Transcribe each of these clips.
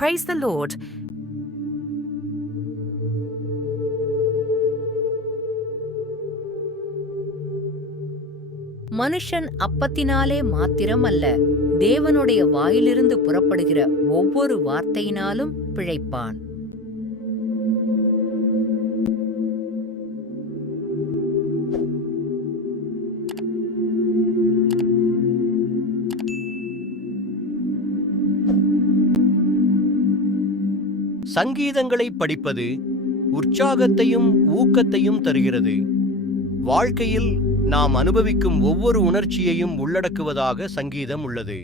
Praise the Lord. மனுஷன் அப்பத்தினாலே மாத்திரம் அல்ல, தேவனுடைய வாயிலிருந்து புறப்படுகிற ஒவ்வொரு வார்த்தையினாலும் பிழைப்பான். சங்கீதங்களை படிப்பது உற்சாகத்தையும் ஊக்கத்தையும் தருகிறது. வாழ்க்கையில் நாம் அனுபவிக்கும் ஒவ்வொரு உணர்ச்சியையும் உள்ளடக்குவதாக சங்கீதம் உள்ளது.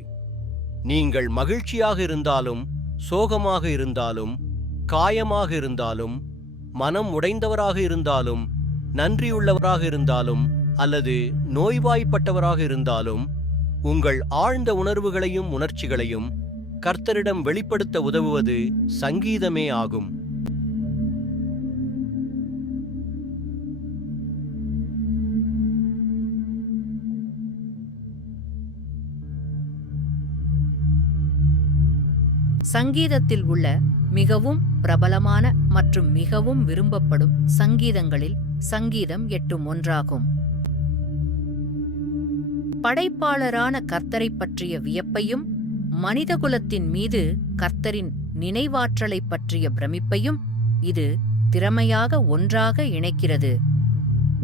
நீங்கள் மகிழ்ச்சியாக இருந்தாலும், சோகமாக இருந்தாலும், காயமாக இருந்தாலும், மனம் உடைந்தவராக இருந்தாலும், நன்றியுள்ளவராக இருந்தாலும் அல்லது நோய்வாய்ப்பட்டவராக இருந்தாலும், உங்கள் ஆழ்ந்த உணர்வுகளையும் உணர்ச்சிகளையும் கர்த்தரிடம் வெளிப்படுத்த உதவுவது சங்கீதமே ஆகும். சங்கீதத்தில் உள்ள மிகவும் பிரபலமான மற்றும் மிகவும் விரும்பப்படும் சங்கீதங்களில் சங்கீதம் 8 ஒன்றாகும். படைப்பாளரான கர்த்தரை பற்றிய வியப்பையும், மனிதகுலத்தின் மீது கர்த்தரின் நினைவாற்றலை பற்றிய பிரமிப்பையும் இது திறமையாக ஒன்றாக இணைக்கிறது.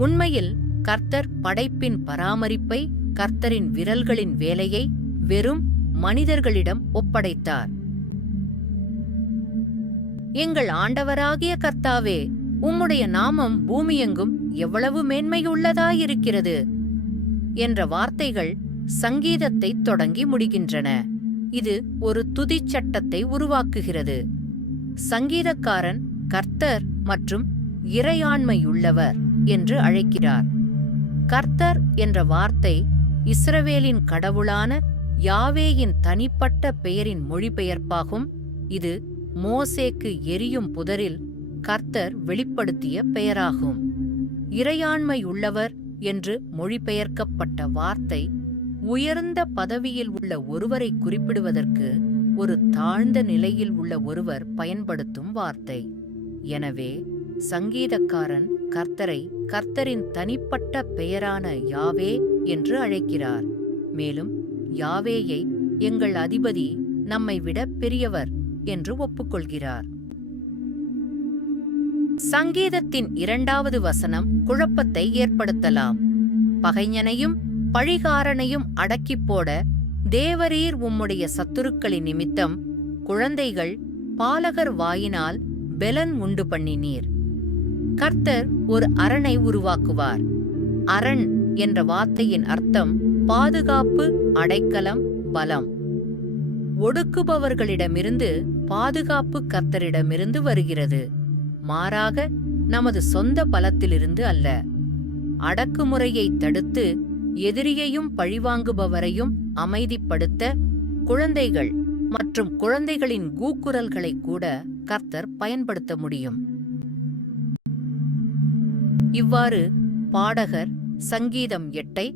உண்மையில் கர்த்தர் படைப்பின் பராமரிப்பை, கர்த்தரின் விரல்களின் வேலையை வெறும் மனிதர்களிடம் ஒப்படைத்தார். எங்கள் ஆண்டவராகிய கர்த்தாவே, உம்முடைய நாமம் பூமியெங்கும் எவ்வளவு மேன்மையுள்ளதாயிருக்கிறது என்ற வார்த்தைகள் சங்கீதத்தை தொடங்கி முடிகின்றன. இது ஒரு துதிச் சட்டத்தை உருவாக்குகிறது. சங்கீதக்காரன் கர்த்தர் மற்றும் இறையாண்மையுள்ளவர் என்று அழைக்கிறார். கர்த்தர் என்ற வார்த்தை இஸ்ரவேலின் கடவுளான யாவேயின் தனிப்பட்ட பெயரின் மொழிபெயர்ப்பாகும். இது மோசேக்கு எரியும் புதரில் கர்த்தர் வெளிப்படுத்திய பெயராகும். இறையாண்மையுள்ளவர் என்று மொழிபெயர்க்கப்பட்ட வார்த்தை உயர்ந்த பதவியில் உள்ள ஒருவரை குறிப்பிடுவதற்கு ஒரு தாழ்ந்த நிலையில் உள்ள ஒருவர் பயன்படுத்தும் வார்த்தை. எனவே சங்கீதக்காரன் கர்த்தரை கர்த்தரின் தனிப்பட்ட பெயரான யாவே என்று அழைக்கிறார். மேலும் யாவேயை எங்கள் அதிபதி, நம்மை விட பெரியவர் என்று ஒப்புக்கொள்கிறார். சங்கீதத்தின் 2வது வசனம் குழப்பத்தை ஏற்படுத்தலாம். பகைஞனையும் பழிகாரனையும் அடக்கிப் போட தேவரீர் உம்முடைய சத்துருக்களின் நிமித்தம் குழந்தைகள் பாலகர் வாயினால் பெலன் உண்டு பண்ணினீர். கர்த்தர் ஒரு அரணை உருவாக்குவார். அரண் என்ற வார்த்தையின் அர்த்தம் பாதுகாப்பு, அடைக்கலம், பலம். ஒடுக்குபவர்களிடமிருந்து பாதுகாப்பு கர்த்தரிடமிருந்து வருகிறது, மாறாக நமது சொந்த பலத்திலிருந்து அல்ல. அடக்குமுறையை தடுத்து எதிரியையும் பழிவாங்குபவரையும் அமைதிப்படுத்த குழந்தைகள் மற்றும் குழந்தைகளின் கூக்குரல்களை கூட கர்த்தர் பயன்படுத்த முடியும். இவ்வாறு பாடகர் சங்கீதம் 8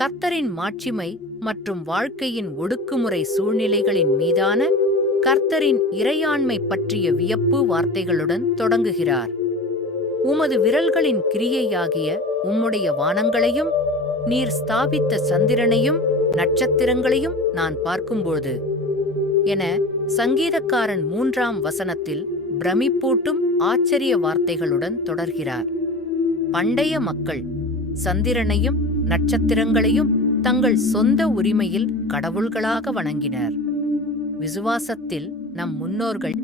கர்த்தரின் மாட்சிமை மற்றும் வாழ்க்கையின் ஒடுக்குமுறை சூழ்நிலைகளின் மீதான கர்த்தரின் இறையாண்மை பற்றிய வியப்பு வார்த்தைகளுடன் தொடங்குகிறார். உமது விரல்களின் கிரியையாகிய உம்முடைய வானங்களையும் நீர் ஸ்தாபித்த சந்திரனையும் நட்சத்திரங்களையும் நான் பார்க்கும்போது என சங்கீதக்காரன் 3ஆம் வசனத்தில் பிரமிப்பூட்டும் ஆச்சரிய வார்த்தைகளுடன் தொடர்கிறார். பண்டைய மக்கள் சந்திரனையும் நட்சத்திரங்களையும் தங்கள் சொந்த உரிமையில் கடவுள்களாக வணங்கினர். விசுவாசத்தில் நம் முன்னோர்கள்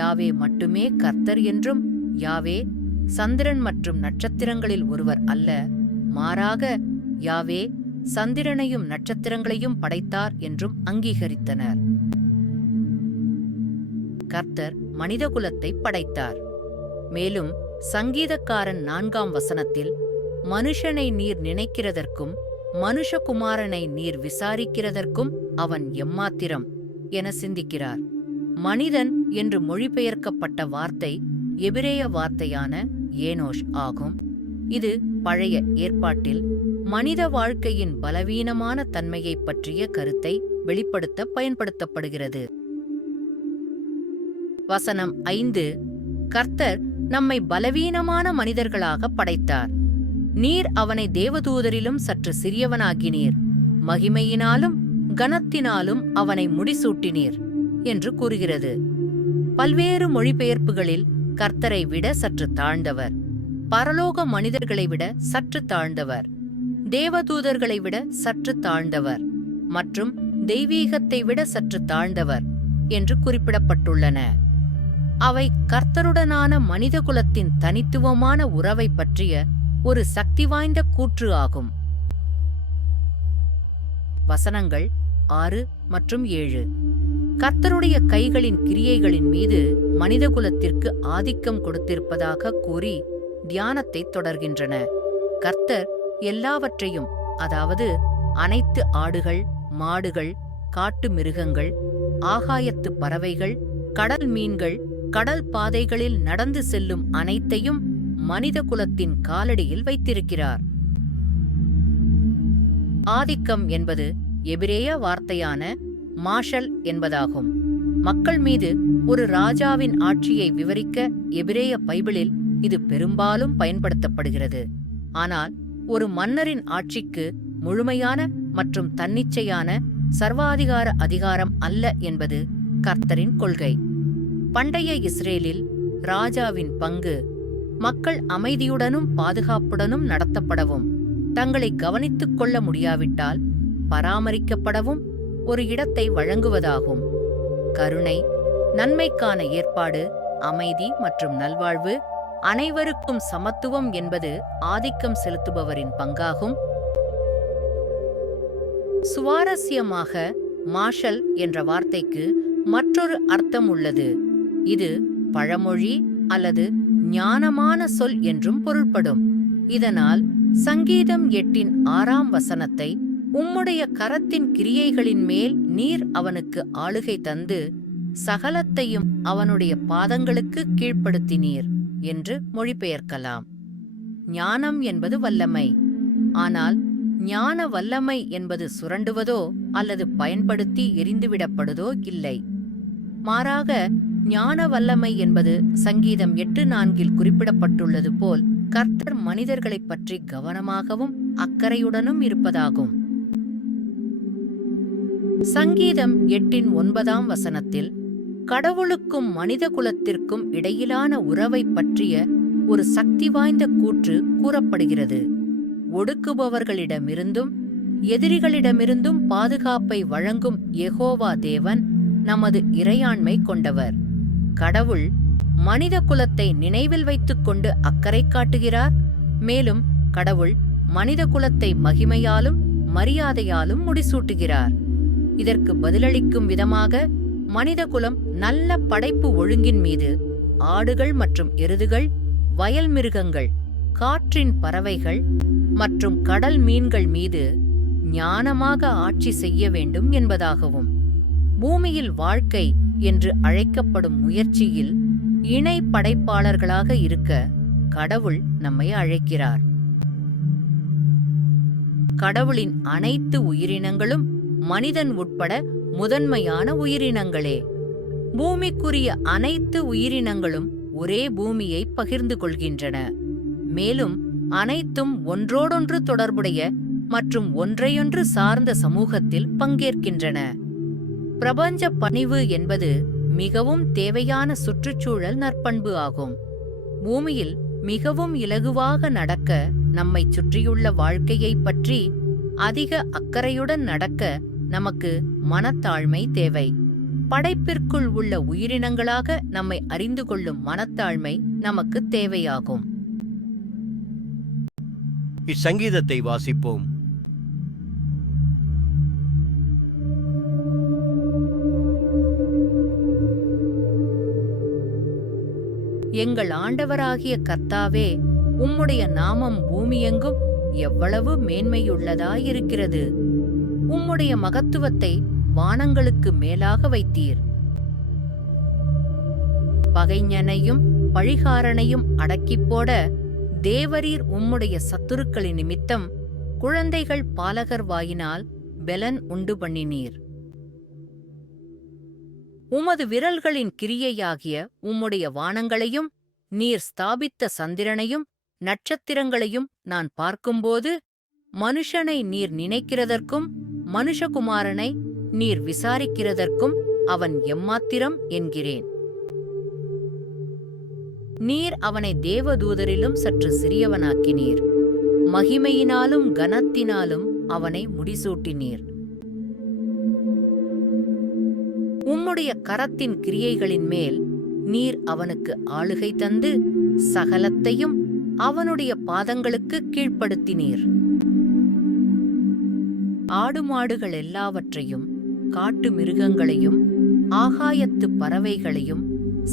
யாவே மட்டுமே கர்த்தர் என்றும், யாவே சந்திரன் மற்றும் நட்சத்திரங்களில் ஒருவர் அல்ல, மாறாக யாவே சந்திரனையும் நட்சத்திரங்களையும் படைத்தார் என்றும் அங்கீகரித்தனர். கர்த்தர் மனிதகுலத்தை படைத்தார். மேலும் சங்கீதக்காரன் 4ஆம் வசனத்தில் மனுஷனை நீர் நினைக்கிறதற்கும் மனுஷகுமாரனை நீர் விசாரிக்கிறதற்கும் அவன் எம்மாத்திரம் என சிந்திக்கிறார். மனிதன் என்று மொழிபெயர்க்கப்பட்ட வார்த்தை எபிரேய வார்த்தையான ஏனோஷ் ஆகும். இது பழைய ஏற்பாட்டில் மனித வாழ்க்கையின் பலவீனமான தன்மையைப் பற்றிய கருத்தை வெளிப்படுத்த பயன்படுத்தப்படுகிறது. வசனம் 5. கர்த்தர் நம்மை பலவீனமான மனிதர்களாக படைத்தார். நீர் அவனை தேவதூதரிலும் சற்று சிறியவனாக்கினீர். மகிமையினாலும் கனத்தினாலும் அவனை முடிசூட்டினீர் என்று கூறுகிறது. பல்வேறு மொழிபெயர்ப்புகளில் கர்த்தரை விட சற்று தாழ்ந்தவர், பரலோக மனிதர்களை விட சற்று தாழ்ந்தவர், தேவதூதர்களை விட சற்று தாழ்ந்தவர் மற்றும் தெய்வீகத்தை விட சற்று தாழ்ந்தவர் என்று குறிப்பிடப்பட்டுள்ளன. அவை கர்த்தருடனான மனிதகுலத்தின் தனித்துவமான உறவை பற்றிய ஒரு சக்தி வாய்ந்த கூற்று ஆகும். வசனங்கள் 6 மற்றும் 7. கர்த்தருடைய கைகளின் கிரியைகளின் மீது மனிதகுலத்திற்கு ஆதிக்கம் கொடுத்திருப்பதாக கூறி தியானத்தை தொடர்கின்றன. கர்த்தர் எல்லாவற்றையும், அதாவது அனைத்து ஆடுகள், மாடுகள், காட்டு மிருகங்கள், ஆகாயத்து பறவைகள், கடல் மீன்கள், கடல் பாதைகளில் நடந்து செல்லும் அனைத்தையும் மனித குலத்தின் காலடியில் வைத்திருக்கிறார். ஆதிக்கம் என்பது எபிரேய வார்த்தையான மாஷல் என்பதாகும். மக்கள் மீது ஒரு ராஜாவின் ஆட்சியை விவரிக்க எபிரேய பைபிளில் இது பெரும்பாலும் பயன்படுத்தப்படுகிறது. ஆனால் ஒரு மன்னரின் ஆட்சிக்கு முழுமையான மற்றும் தன்னிச்சையான சர்வாதிகார அதிகாரம் அல்ல என்பது கர்த்தரின் கொள்கை. பண்டைய இஸ்ரேலில் ராஜாவின் பங்கு மக்கள் அமைதியுடனும் பாதுகாப்புடனும் நடத்தப்படவும், தங்களை கவனித்துக் கொள்ள முடியாவிட்டால் பராமரிக்கப்படவும் ஒரு இடத்தை வழங்குவதாகும். கருணை, நன்மைக்கான ஏற்பாடு, அமைதி மற்றும் நல்வாழ்வு, அனைவருக்கும் சமத்துவம் என்பது ஆதிக்கம் செலுத்துபவரின் பங்காகும். சுவாரஸ்யமாக, மாஷல் என்ற வார்த்தைக்கு மற்றொரு அர்த்தம் உள்ளது. இது பழமொழி அல்லது ஞானமான சொல் என்றும் பொருள்படும். இதனால் சங்கீதம் 8:6 வசனத்தை, உம்முடைய கரத்தின் கிரியைகளின் மேல் நீர் அவனுக்கு ஆளுகை தந்து சகலத்தையும் அவனுடைய பாதங்களுக்கு கீழ்ப்படுத்தினீர் என்று மொழிபெயர்க்கலாம். ஞானம் என்பது வல்லமை. ஆனால் ஞான வல்லமை என்பது சுரண்டுவதோ அல்லது பயன்படுத்தி எரிந்துவிடப்படுதோ இல்லை. மாறாக ஞான வல்லமை என்பது சங்கீதம் 8:4 குறிப்பிடப்பட்டுள்ளது போல் கர்த்தர் மனிதர்களைப் பற்றி கவனமாகவும் அக்கறையுடனும் இருப்பதாகும். சங்கீதம் 8:9 வசனத்தில் கடவுளுக்கும் மனித குலத்திற்கும் இடையிலான உறவை பற்றிய ஒரு சக்தி வாய்ந்த கூற்று கூறப்படுகிறது. ஒடுக்குபவர்களிடமிருந்தும் எதிரிகளிடமிருந்தும் பாதுகாப்பை வழங்கும் யெகோவா தேவன் நமது இறையாண்மை கொண்டவர். கடவுள் மனித குலத்தை நினைவில் வைத்துக்கொண்டு அக்கறை காட்டுகிறார். மேலும் கடவுள் மனித குலத்தை மகிமையாலும் மரியாதையாலும் முடிசூட்டுகிறார். இதற்கு பதிலளிக்கும் விதமாக மனிதகுலம் நல்ல படைப்பு ஒழுங்கின் மீது ஆடுகள் மற்றும் எருதுகள், வயல் மிருகங்கள், காற்றின் பறவைகள் மற்றும் கடல் மீன்கள் மீது ஞானமாக ஆட்சி செய்ய வேண்டும் என்பதாகவும், பூமியில் வாழ்க்கை என்று அழைக்கப்படும் முயற்சியில் இணை படைப்பாளர்களாக இருக்க கடவுள் நம்மை அழைக்கிறார். கடவுளின் அனைத்து உயிரினங்களும் மனிதன் உட்பட முதன்மையான உயிரினங்களே. பூமிக்குரிய அனைத்து உயிரினங்களும் ஒரே பூமியை பகிர்ந்து கொள்கின்றன. மேலும் அனைத்தும் ஒன்றோடொன்று தொடர்புடைய மற்றும் ஒன்றையொன்று சார்ந்த சமூகத்தில் பங்கேற்கின்றன. பிரபஞ்ச பணிவு என்பது மிகவும் தேவையான சுற்றுச்சூழல் நற்பண்பு ஆகும். பூமியில் மிகவும் இலகுவாக நடக்க, நம்மை சுற்றியுள்ள வாழ்க்கையைப் பற்றி அதிக அக்கறையுடன் நடக்க நமக்கு மனத்தாழ்மை தேவை. படைப்பிற்குள் உள்ள உயிரினங்களாக நம்மை அறிந்து கொள்ளும் மனத்தாழ்மை நமக்கு தேவையாகும். இச்சங்கீதத்தை வாசிப்போம். எங்கள் ஆண்டவராகிய கர்த்தாவே, உம்முடைய நாமம் பூமியெங்கும் எவ்வளவு மேன்மையுள்ளதாயிருக்கிறது. உம்முடைய மகத்துவத்தை வானங்களுக்கு மேலாக வைத்தீர். பகைஞனையும் பழிகாரனையும் அடக்கிப் போட தேவரீர் உம்முடைய சத்துருக்களின் நிமித்தம் குழந்தைகள் பாலகர் வாயினால் பெலன் உண்டு பண்ணினீர். உமது விரல்களின் கிரியையாகிய உம்முடைய வானங்களையும் நீர் ஸ்தாபித்த சந்திரனையும் நட்சத்திரங்களையும் நான் பார்க்கும்போது, மனுஷனை நீர் நினைக்கிறதற்கும் மனுஷகுமாரனை நீர் விசாரிக்கிறதற்கும் அவன் எம்மாத்திரம் என்கிறேன். நீர் அவனை தேவதூதரிலும் சற்று சிறியவனாக்கினீர். மகிமையினாலும் கனத்தினாலும் அவனை முடிசூட்டினீர். உம்முடைய கரத்தின் கிரியைகளின் மேல் நீர் அவனுக்கு ஆளுகை தந்து சகலத்தையும் அவனுடைய பாதங்களுக்கு கீழ்ப்படுத்தினீர். ஆடு மாடுகள் எல்லாவற்றையும், காட்டு மிருகங்களையும், ஆகாயத்து பறவைகளையும்,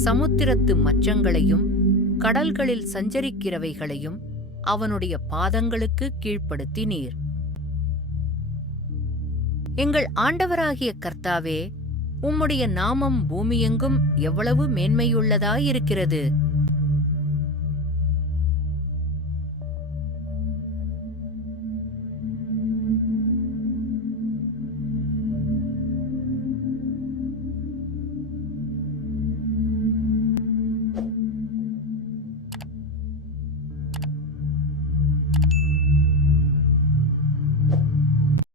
சமுத்திரத்து மச்சங்களையும், கடல்களில் சஞ்சரிக்கிறவைகளையும் அவனுடைய பாதங்களுக்கு கீழ்ப்படுத்தினீர். எங்கள் ஆண்டவராகிய கர்த்தாவே, உம்முடைய நாமம் பூமியெங்கும் எவ்வளவு மேன்மையுள்ளதாயிருக்கிறது!